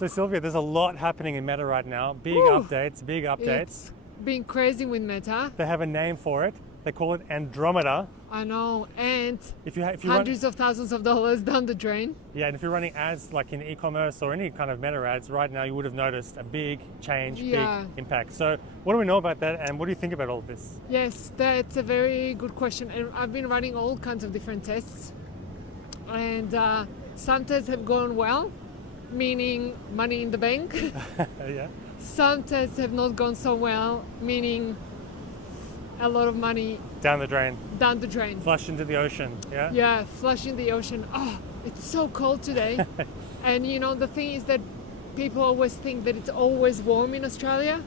So Silvia, there's a lot happening in Meta right now. Big Woo! updates. It's been crazy with Meta. They have a name for it. They call it Andromeda. I know, and If you hundreds of thousands of dollars down the drain. Yeah, and if you're running ads like in e-commerce or any kind of Meta ads right now, you would have noticed a big change, Yeah. big impact. So what do we know about that, and what do you think about all of this? Yes, that's a very good question. And I've been running all kinds of different tests, and some tests have gone well, meaning money in the bank. Yeah. Some tests have not gone so well, meaning a lot of money Down the drain, down the drain. flush into the ocean. Yeah. Yeah, flush in the ocean. Oh, it's so cold today. And you know, the thing is that people always think that it's always warm in Australia,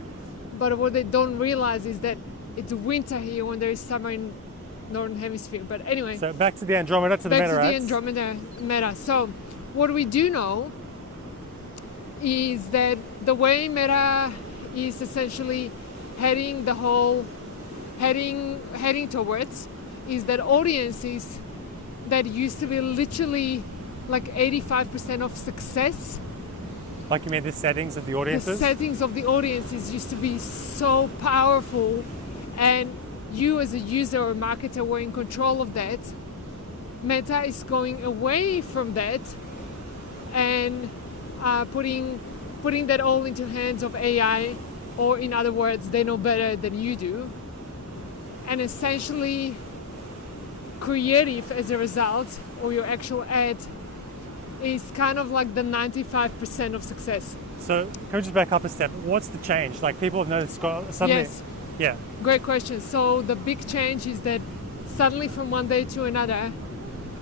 but what they don't realize is that it's winter here when there is summer in Northern Hemisphere. But anyway, So back to the Andromeda, to the back Meta to the ads. Andromeda Meta. So what we do know is that the way Meta is essentially heading towards is that audiences that used to be literally like 85% of success. Like you mean the settings of the The audiences? settings of the audiences used to be so powerful, and you as a user or marketer were in control of that. Meta is going away from that and putting that all into hands of AI, or in other words, they know better than you do. And essentially creative as a result, or your actual ad, is kind of like the 95% of success. So can we just back up a step? What's the change? Like people have noticed suddenly. Yes, Yeah. great question. So the big change is that suddenly from one day to another,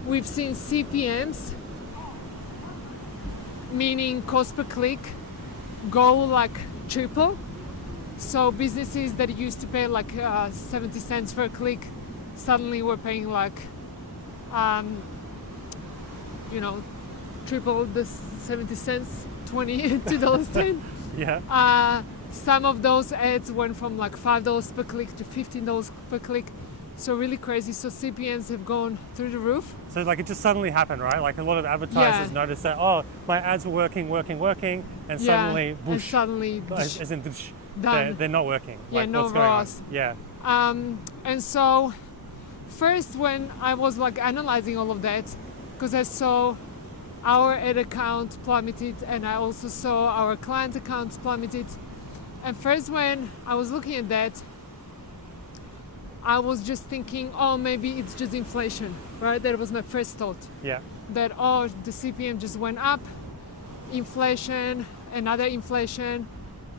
we've seen CPMs, meaning cost per click, go like triple. So businesses that used to pay like 70 cents for a click suddenly were paying like, triple the 70 cents, $22.10. Yeah. Some of those ads went from like $5 per click to $15 per click. So really crazy. So CPMs have gone through the roof. So like it just suddenly happened, right? Like a lot of advertisers Yeah. noticed that, oh, my ads were working, and suddenly, and whoosh, suddenly as in, whoosh, done. they're not working. Yeah, Like, no what's going on? ROAS. Yeah. And so first when I was like analyzing all of that, because I saw our ad account plummeted and I also saw our client accounts plummeted. And first when I was looking at that, I was just thinking, oh, maybe it's just inflation, right? That was my first thought. Yeah. That, oh, the CPM just went up, inflation, another inflation,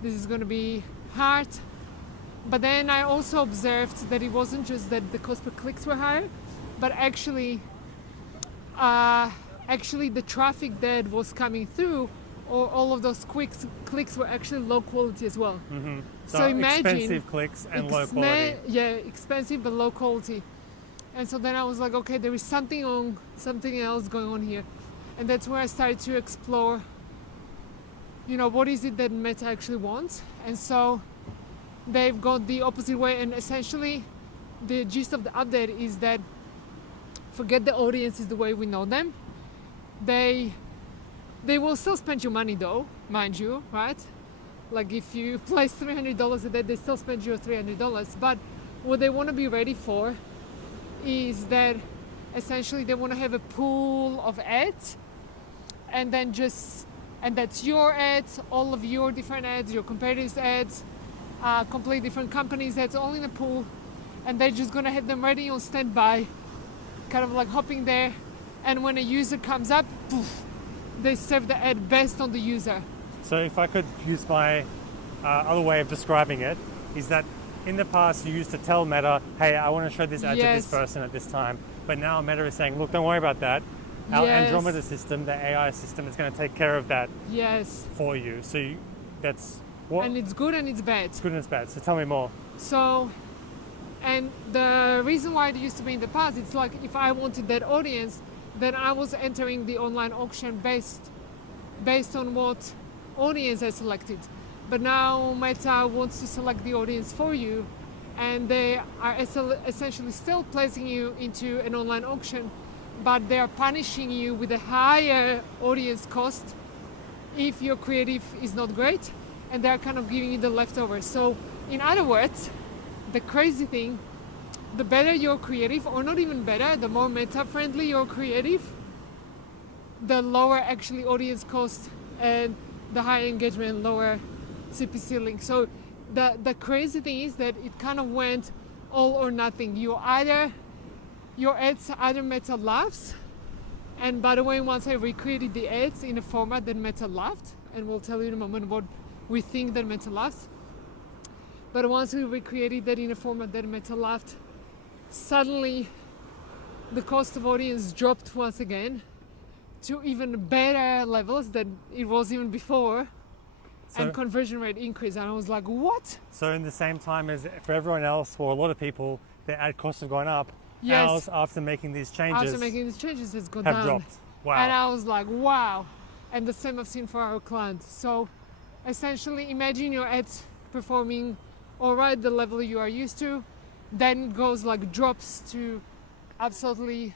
this is going to be hard. But then I also observed that it wasn't just that the cost per clicks were higher, but actually the traffic that was coming through, or all of those clicks were actually low quality as well. Mm-hmm. So imagine expensive clicks and low quality. Yeah, expensive but low quality. And so then I was like, okay, there is something else going on here. And that's where I started to explore, what is it that Meta actually wants? And so they've got the opposite way, and essentially the gist of the update is that forget the audiences the way we know them. They will still spend your money though, mind you, right? Like if you place $300 a day, they still spend your $300. But what they want to be ready for is that essentially they want to have a pool of ads, and that's your ads, all of your different ads, your competitors' ads, completely different companies' ads, all in a pool, and they're just going to have them ready on standby, kind of like hopping there, and when a user comes up, poof, they serve the ad based on the user. So if I could use my other way of describing it, is that in the past you used to tell Meta, hey, I want to show this ad to this Yes. person at this time. But now Meta is saying, look, don't worry about that. Our Yes. Andromeda system, the AI system, is going to take care of that Yes. for you. So that's what And it's good and it's bad. it's good and it's bad. So tell me more. So, and the reason why it used to be in the past, it's like if I wanted that audience, then I was entering the online auction based on what audience I selected. But now Meta wants to select the audience for you, and they are essentially still placing you into an online auction, but they are punishing you with a higher audience cost if your creative is not great, and they're kind of giving you the leftovers. So in other words, the crazy thing, the better your creative, or not even better, the more meta friendly your creative, the lower actually audience cost and the higher engagement and lower CPC link. So the crazy thing is that it kind of went all or nothing. Your ads either Meta loves, and by the way, once I recreated the ads in a format that Meta loved, and we'll tell you in a moment what we think that Meta loves, but once we recreated that in a format that Meta loved, suddenly the cost of audience dropped once again to even better levels than it was even before, and conversion rate increased. And I was like, what? So in the same time as for everyone else, for a lot of people, their ad costs have gone up. Yes. Ours, after making these changes, It's gone have down. dropped. Wow. And I was like, wow. And the same I've seen for our clients. So essentially, imagine your ads performing all right, the level you are used to, then it goes like drops to absolutely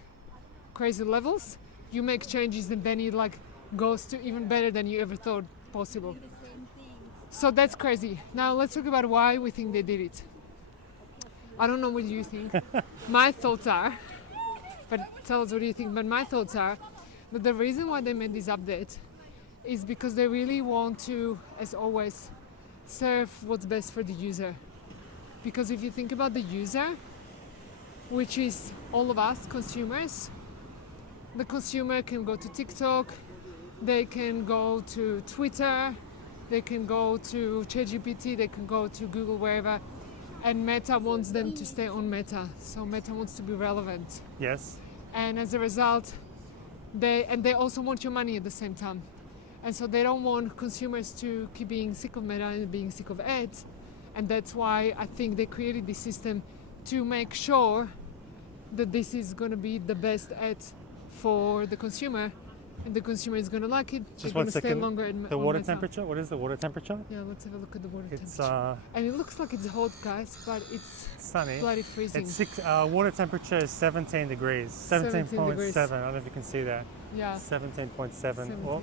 crazy levels. You make changes and then it like goes to even better than you ever thought possible. So that's crazy. Now let's talk about why we think they did it. I don't know what you think. My thoughts are, but tell us what you think, but my thoughts are that the reason why they made this update is because they really want to, as always, serve what's best for the user. Because if you think about the user, which is all of us consumers, the consumer can go to TikTok, they can go to Twitter, they can go to ChatGPT, they can go to Google, wherever, and Meta wants them to stay on Meta. So Meta wants to be relevant. Yes. And as a result, they also want your money at the same time. And so they don't want consumers to keep being sick of Meta and being sick of ads. And that's why I think they created this system to make sure that this is going to be the best ad for the consumer, and the consumer is going to like it. Just They're one going to stay second. longer The water temperature? What is the water temperature? Yeah, let's have a look at the water It's temperature. And it looks like it's hot, guys, but it's sunny. bloody freezing. It's water temperature is 17 degrees. 17.7. I don't know if you can see that. Yeah. 17.7. Well,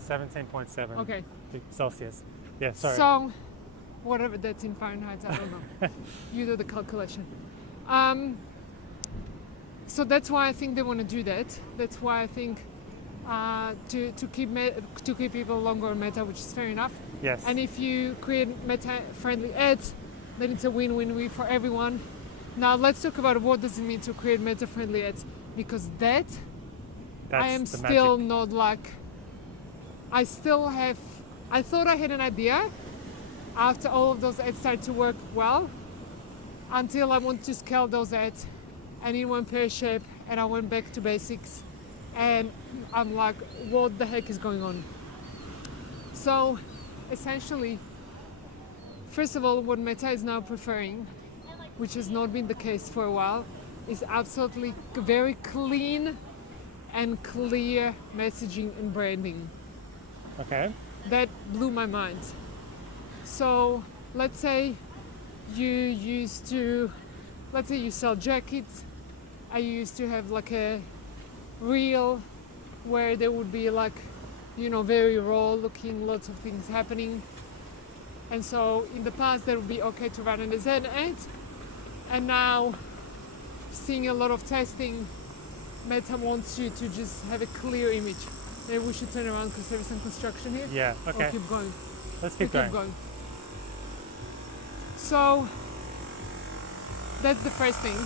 17.7 Okay. Celsius. Yeah, sorry. So, whatever that's in Fahrenheit, I don't know. You do the calculation. So that's why I think they want to do that. That's why I think to keep people longer on Meta, which is fair enough. Yes. And if you create Meta-friendly ads, then it's a win-win-win for everyone. Now let's talk about what does it mean to create Meta-friendly ads, because that's I am the still magic. not like. I thought I had an idea after all of those ads started to work well, until I wanted to scale those ads, and it went pear-shaped, and I went back to basics, and I'm like, what the heck is going on? So essentially, first of all, what Meta is now preferring, which has not been the case for a while, is absolutely very clean and clear messaging and branding. Okay. That blew my mind. So let's say you sell jackets. I used to have like a reel where there would be like, very raw looking, lots of things happening. And so in the past that would be okay to run an ad. And now, seeing a lot of testing, Meta wants you to just have a clear image. Maybe we should turn around because there is some construction here. Yeah, okay. Or keep going. Let's keep going. So that's the first thing.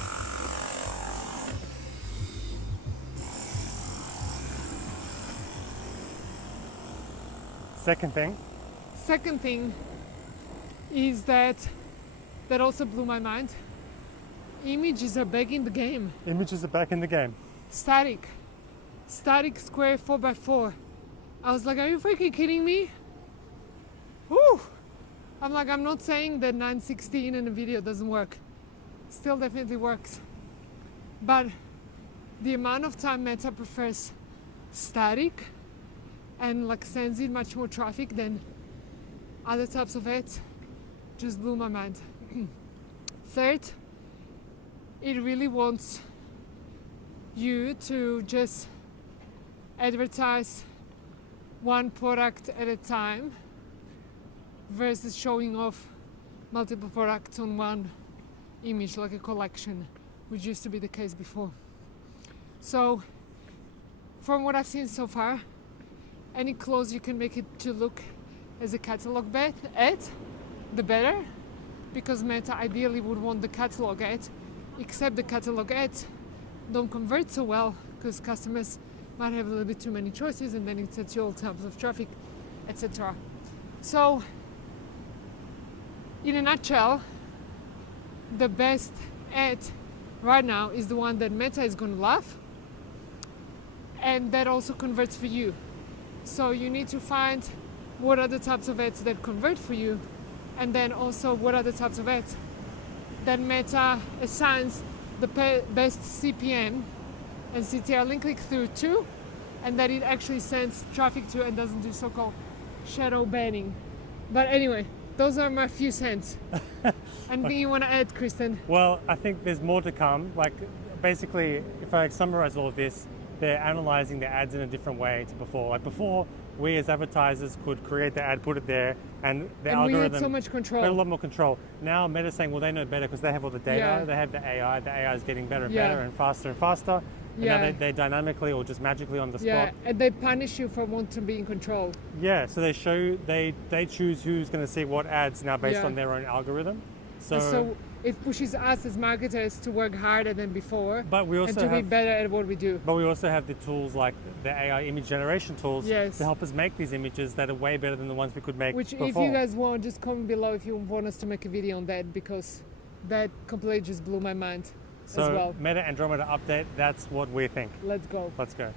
Second thing is that also blew my mind. Images are back in the game. Images are back in the game. Static square 4x4. I was like, are you freaking kidding me? Woo! I'm like, I'm not saying that 916 in a video doesn't work. Still definitely works. But the amount of time Meta prefers static and like sends in much more traffic than other types of ads just blew my mind. Third, it really wants you to just advertise one product at a time versus showing off multiple products on one image, like a collection, which used to be the case before. So from what I've seen so far, any clothes you can make it to look as a catalog ad, the better, because Meta ideally would want the catalog ad, except the catalog ads don't convert so well because customers might have a little bit too many choices, and then it sets you all types of traffic, etc. So in a nutshell, the best ad right now is the one that Meta is going to love, and that also converts for you. So you need to find what are the types of ads that convert for you, and then also what are the types of ads that Meta assigns the best CPM and CTR link click through to, and that it actually sends traffic to and doesn't do so-called shadow banning. But anyway, those are my few cents. Anything you want to add, Kristen? Well, I think there's more to come. Like, basically, if I summarize all of this, they're analyzing the ads in a different way to before. Like before, we as advertisers could create the ad, put it there, and the algorithm. We had so much control. We had a lot more control. Now Meta's saying, well, they know better because they have all the data. Yeah. They have the AI. The AI is getting better and better and faster and faster. And now they dynamically or just magically on the spot. Yeah, and they punish you for wanting to be in control. Yeah, so they show you, they choose who's going to see what ads now based on their own algorithm. So it pushes us as marketers to work harder than before, but we also and to be better at what we do. But we also have the tools like the AI image generation tools to help us make these images that are way better than the ones we could make before. If you guys want, just comment below if you want us to make a video on that, because that completely just blew my mind as well. Meta Andromeda update, that's what we think. Let's go. Let's go.